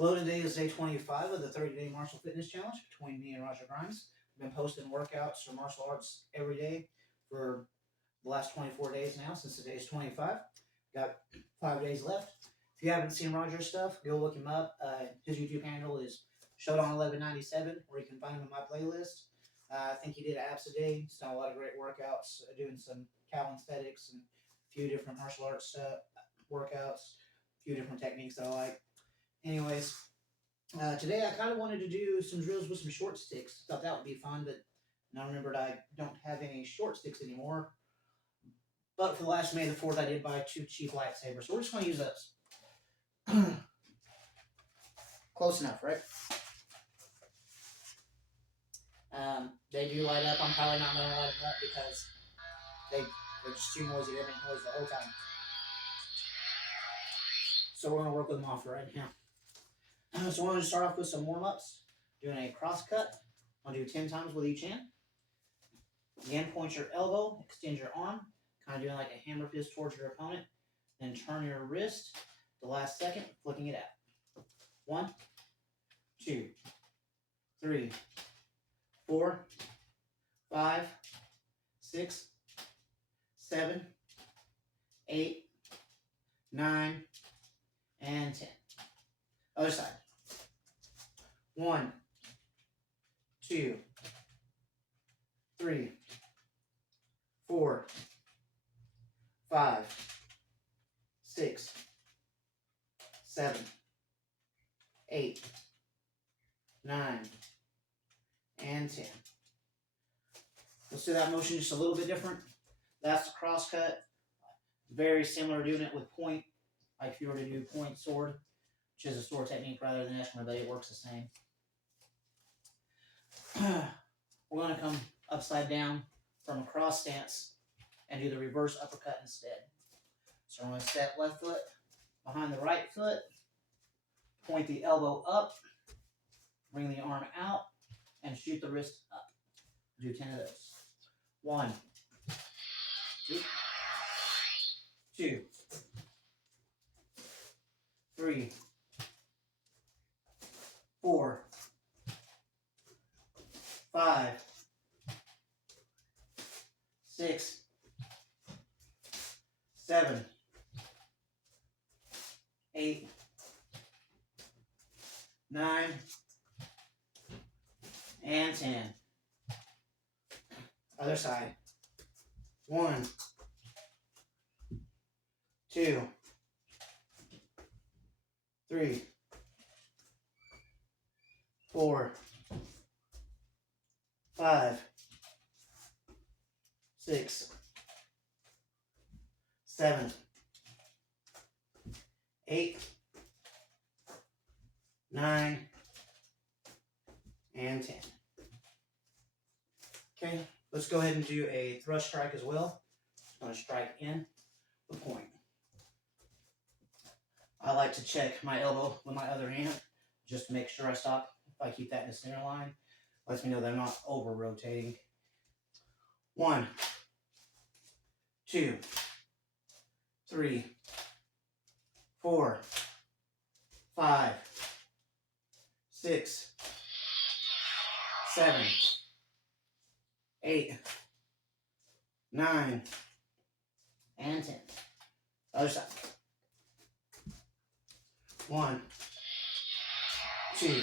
Hello, today is day 25 of the 30-day martial fitness challenge between me and Roger Grimes. We've been posting workouts for martial arts every day for the last 24 days now, since today's 25. Got 5 days left. If you haven't seen Roger's stuff, go look him up. His YouTube handle is Showdown1197, where you can find him in my playlist. I think he did abs today. He's done a lot of great workouts, doing some calisthenics and a few different martial arts workouts, a few different techniques that I like. Anyways, today I kind of wanted to do some drills with some short sticks. Thought that would be fun, but now I remembered I don't have any short sticks anymore. But for the last May the 4th, I did buy 2 cheap lightsabers, so we're just going to use those. Close enough, right? They do light up. I'm probably not going to light them up because they're just too noisy. They make noise the whole time. So we're going to work with them off right now. So we're going to start off with some warm-ups, doing a cross cut. I'll do 10 times with each hand. Again, point your elbow, extend your arm, kind of doing like a hammer fist towards your opponent. Then turn your wrist the last second, flicking it out. 1, 2, 3, 4, 5, 6, 7, 8, 9, and 10. Other side. 1, 2, 3, 4, 5, 6, 7, 8, 9, and 10. Let's do that motion just a little bit different. That's the cross cut. Very similar doing it with point, like if you were to do point sword, which is a sword technique rather than eshma, but it works the same. We're going to come upside down from a cross stance and do the reverse uppercut instead. So I'm going to step left foot behind the right foot, point the elbow up, bring the arm out, and shoot the wrist up. Do 10 of those. 1, 2, 3, 4, 5, 6, 7, 8, 9, and 10. Other side. 1, 2, 3, 4, 5, 6, 7, 8, 9, and 10. Okay, let's go ahead and do a thrust strike as well. I'm going to strike in the point. I like to check my elbow with my other hand just to make sure I stop. If I keep that in the center line, lets me know that I'm not over rotating. 1, 2, 3, 4, 5, 6, 7, 8, 9, and 10. Other side. 1, 2,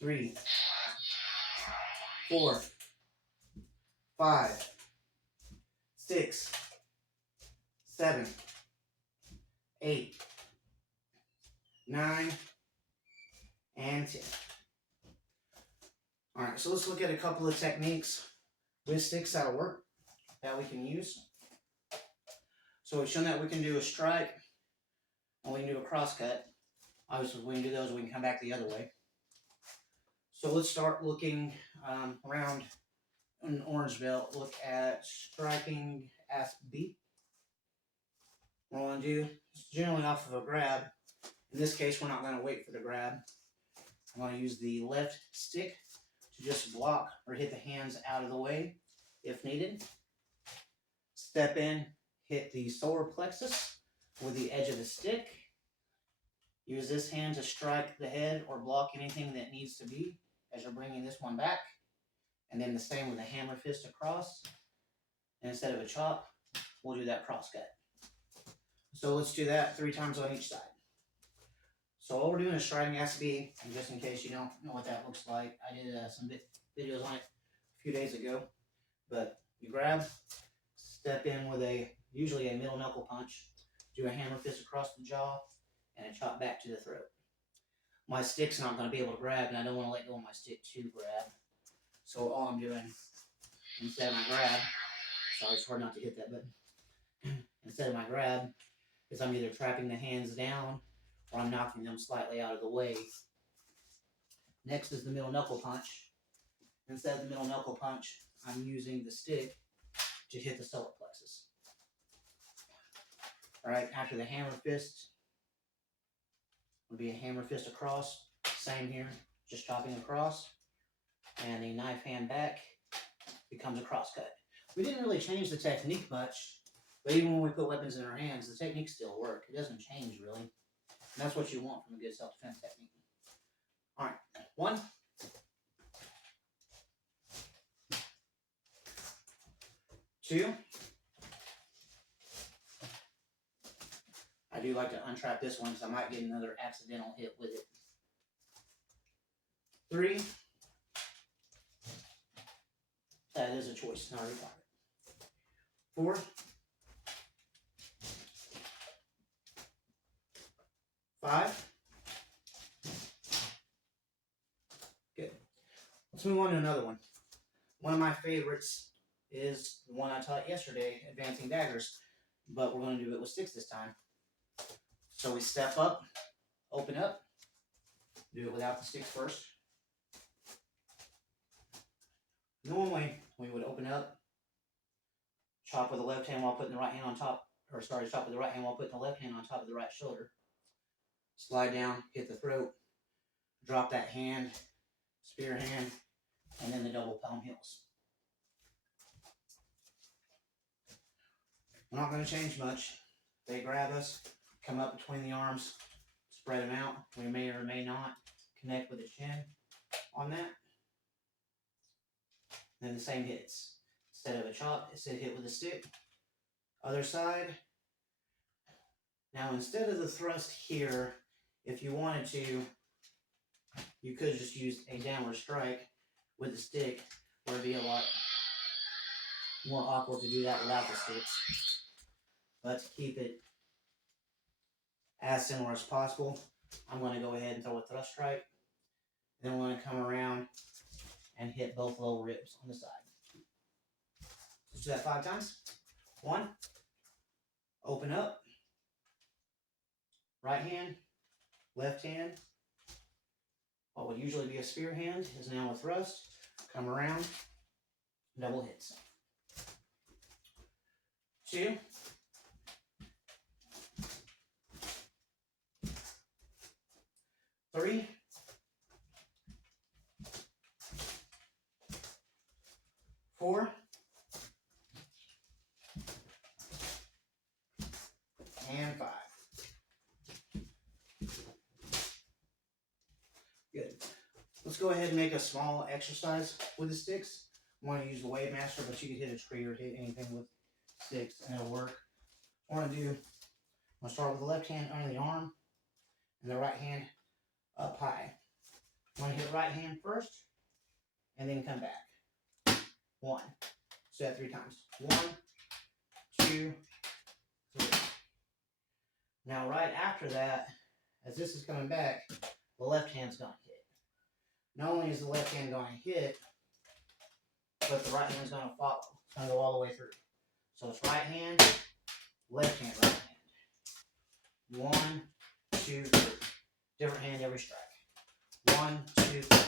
3, 4, 5, 6, 7, 8, 9, and 10. Alright, so let's look at a couple of techniques with sticks that'll work, that we can use. So we've shown that we can do a strike and we can do a cross cut. Obviously, if we can do those, we can come back the other way. So let's start looking around an orange belt. Look at striking ask B. What I want to do is generally off of a grab. In this case, we're not going to wait for the grab. I'm going to use the left stick to just block or hit the hands out of the way if needed. Step in, hit the solar plexus with the edge of the stick. Use this hand to strike the head or block anything that needs to be as you're bringing this one back. And then the same with a hammer fist across. And instead of a chop, we'll do that cross cut. So let's do that 3 times on each side. So all we're doing is striding has to be, and just in case you don't know what that looks like, I did some videos on it a few days ago. But you grab, step in with usually a middle knuckle punch, do a hammer fist across the jaw, and a chop back to the throat. My stick's not going to be able to grab, and I don't want to let go of my stick to grab. So all I'm doing, instead of my grab, sorry, it's hard not to hit that button. Instead of my grab, is I'm either trapping the hands down or I'm knocking them slightly out of the way. Next is the middle knuckle punch. Instead of the middle knuckle punch, I'm using the stick to hit the solar plexus. Alright, after the hammer fist, would be a hammer fist across. Same here, just chopping across. And a knife hand back becomes a cross cut. We didn't really change the technique much, but even when we put weapons in our hands, the techniques still work. It doesn't change really. And that's what you want from a good self-defense technique. Alright, 1. 2. I do like to untrap this one because I might get another accidental hit with it. 3. That is a choice, not a requirement. 4. 5. Good. Let's move on to another one. One of my favorites is the one I taught yesterday, advancing daggers, but we're going to do it with sticks this time. So we step up, open up, do it without the sticks first. Normally, we would open up, chop with the left hand while putting the right hand on top, chop with the right hand while putting the left hand on top of the right shoulder. Slide down, hit the throat, drop that hand, spear hand, and then the double palm heels. We're not going to change much. They grab us, come up between the arms, spread them out. We may or may not connect with the chin on that. Then the same hits. Instead of a chop, it's a hit with a stick. Other side. Now instead of the thrust here, if you wanted to, you could just use a downward strike with the stick, or it'd be a lot more awkward to do that without the sticks. But to keep it as similar as possible, I'm going to go ahead and throw a thrust strike. Then we're going to come around and hit both lower ribs on the side. Let's do that 5 times. 1. Open up. Right hand. Left hand. What would usually be a spear hand is now a thrust. Come around. Double hits. 2. 3. 4. And 5. Good. Let's go ahead and make a small exercise with the sticks. I want to use the Wave Master, but you can hit a tree or hit anything with sticks and it'll work. I'm going to start with the left hand under the arm and the right hand up high. I'm going to hit right hand first and then come back. 1. So that 3 times. 1, 2, 3. Now right after that, as this is coming back, the left hand's going to hit. Not only is the left hand going to hit, but the right hand's going to follow. It's going to go all the way through. So it's right hand, left hand, right hand. 1, 2, 3. Different hand every strike. 1, 2, 3.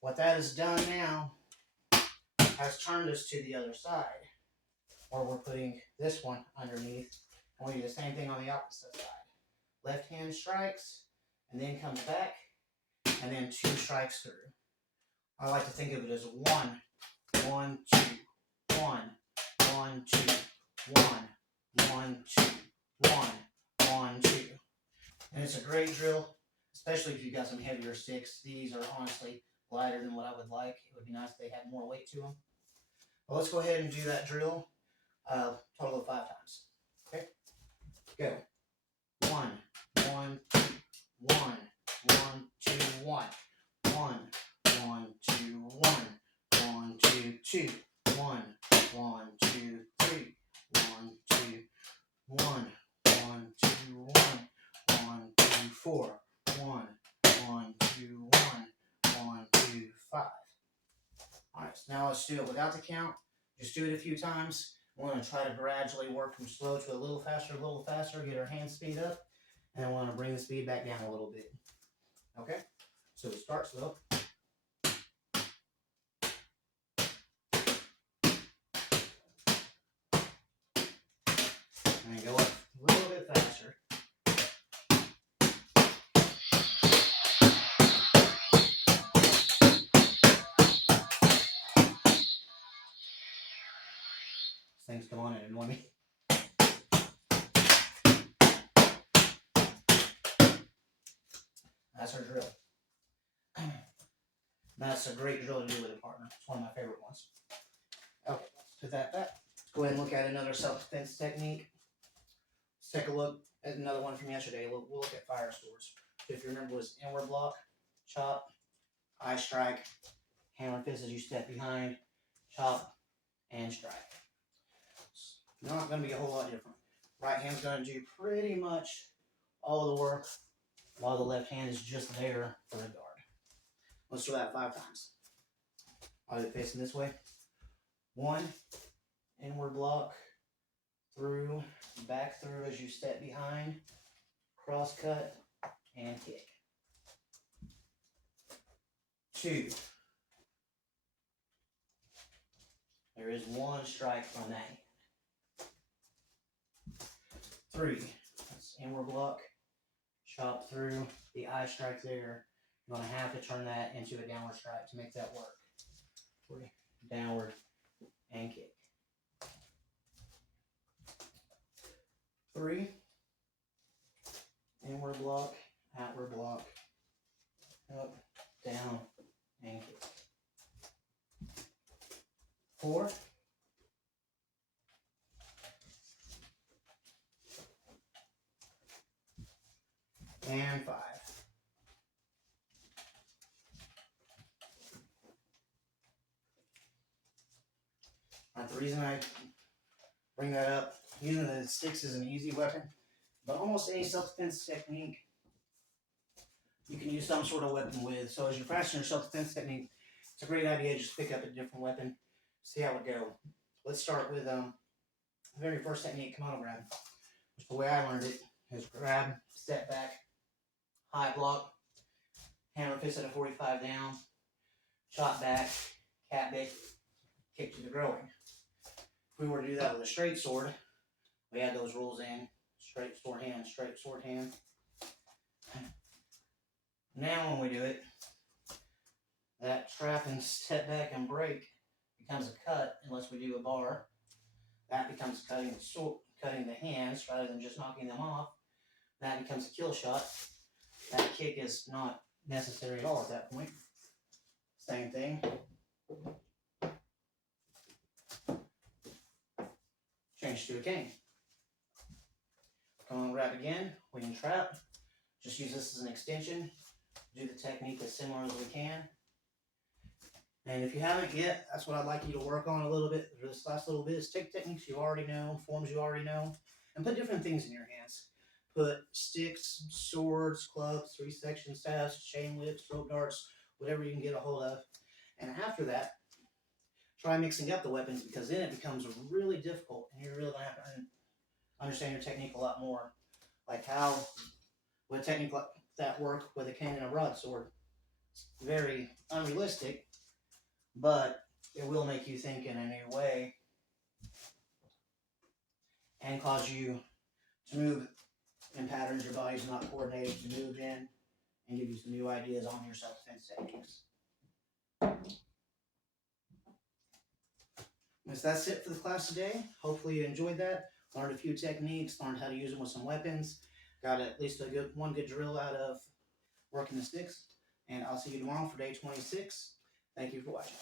What that has done now has turned us to the other side, where we're putting this one underneath, and we do the same thing on the opposite side. Left hand strikes, and then comes back, and then 2 strikes through. I like to think of it as 1, 1, 2, 1, 1, 2, 1, 1, 2, 1, 1, 2. And it's a great drill, especially if you've got some heavier sticks. These are honestly lighter than what I would like. It would be nice if they had more weight to them. Well, let's go ahead and do that drill total of 5 times. Okay, go. 1, 1, 2, 1, 1, 2, 1, 1, 1, 2, 1, 1, 2, 2, 1, 1, 2, 3, 1, 2, 1, 1, 2, 1, 1, 2, 4, 1, 1, 2, 1, 1, 2, 5. All right, so now let's do it without the count. Just do it a few times. We're going to try to gradually work from slow to a little faster, get our hand speed up, and then we want to bring the speed back down a little bit. Okay, so we start slow. And then go up a little bit faster. Things come on and annoy me. That's our drill. That's a great drill to do with a partner. It's one of my favorite ones. Okay, let's put that back. Let's go ahead and look at another self-defense technique. Let's take a look at another one from yesterday. We'll look at fire swords. If you remember, it was inward block, chop, eye strike, hammer fist as you step behind, chop, and strike. It's not going to be a whole lot different. Right hand's going to do pretty much all the work, while the left hand is just there for the guard. Let's do that 5 times. I'll do it facing this way. 1, inward block, through, back through as you step behind, cross cut, and kick. 2. There is 1 strike from that hand. 3. That's inward block, chop through, the eye strike there. You're going to have to turn that into a downward strike to make that work. 3, downward, and kick. 3, inward block, outward block, up, down, and kick. 4, and 5. Now, the reason I bring that up, using the sticks is an easy weapon, but almost any self-defense technique you can use some sort of weapon with. So as you're practicing your self-defense technique, it's a great idea to just pick up a different weapon, see how it go. Let's start with the very first technique, kimono grab, which the way I learned it is grab, step back, high block, hammer fist at a 45 down, chop back, cat bait, kick to the growing. If we were to do that with a straight sword, we add those rules in. Straight sword hand, straight sword hand. Now when we do it, that trap and step back and break becomes a cut unless we do a bar. That becomes cutting the hands rather than just knocking them off. That becomes a kill shot. That kick is not necessary at all at that point. Same thing. Change to a cane. Come on, grab again. We can trap. Just use this as an extension. Do the technique as similar as we can. And if you haven't yet, that's what I'd like you to work on a little bit. This last little bit is take techniques you already know, forms you already know, and put different things in your hands. Put sticks, swords, clubs, 3-section staffs, chain whips, rope darts, whatever you can get a hold of. And after that, try mixing up the weapons, because then it becomes really difficult and you're really going to have to understand your technique a lot more. Like how would a technique like that work with a cane and a broadsword? It's very unrealistic, but it will make you think in a new way and cause you to move in patterns your body's not coordinated to move in, and give you some new ideas on your self-defense techniques. So that's it for the class today. Hopefully you enjoyed that. Learned a few techniques, learned how to use them with some weapons. got at least one good drill out of working the sticks. And I'll see you tomorrow for day 26. Thank you for watching.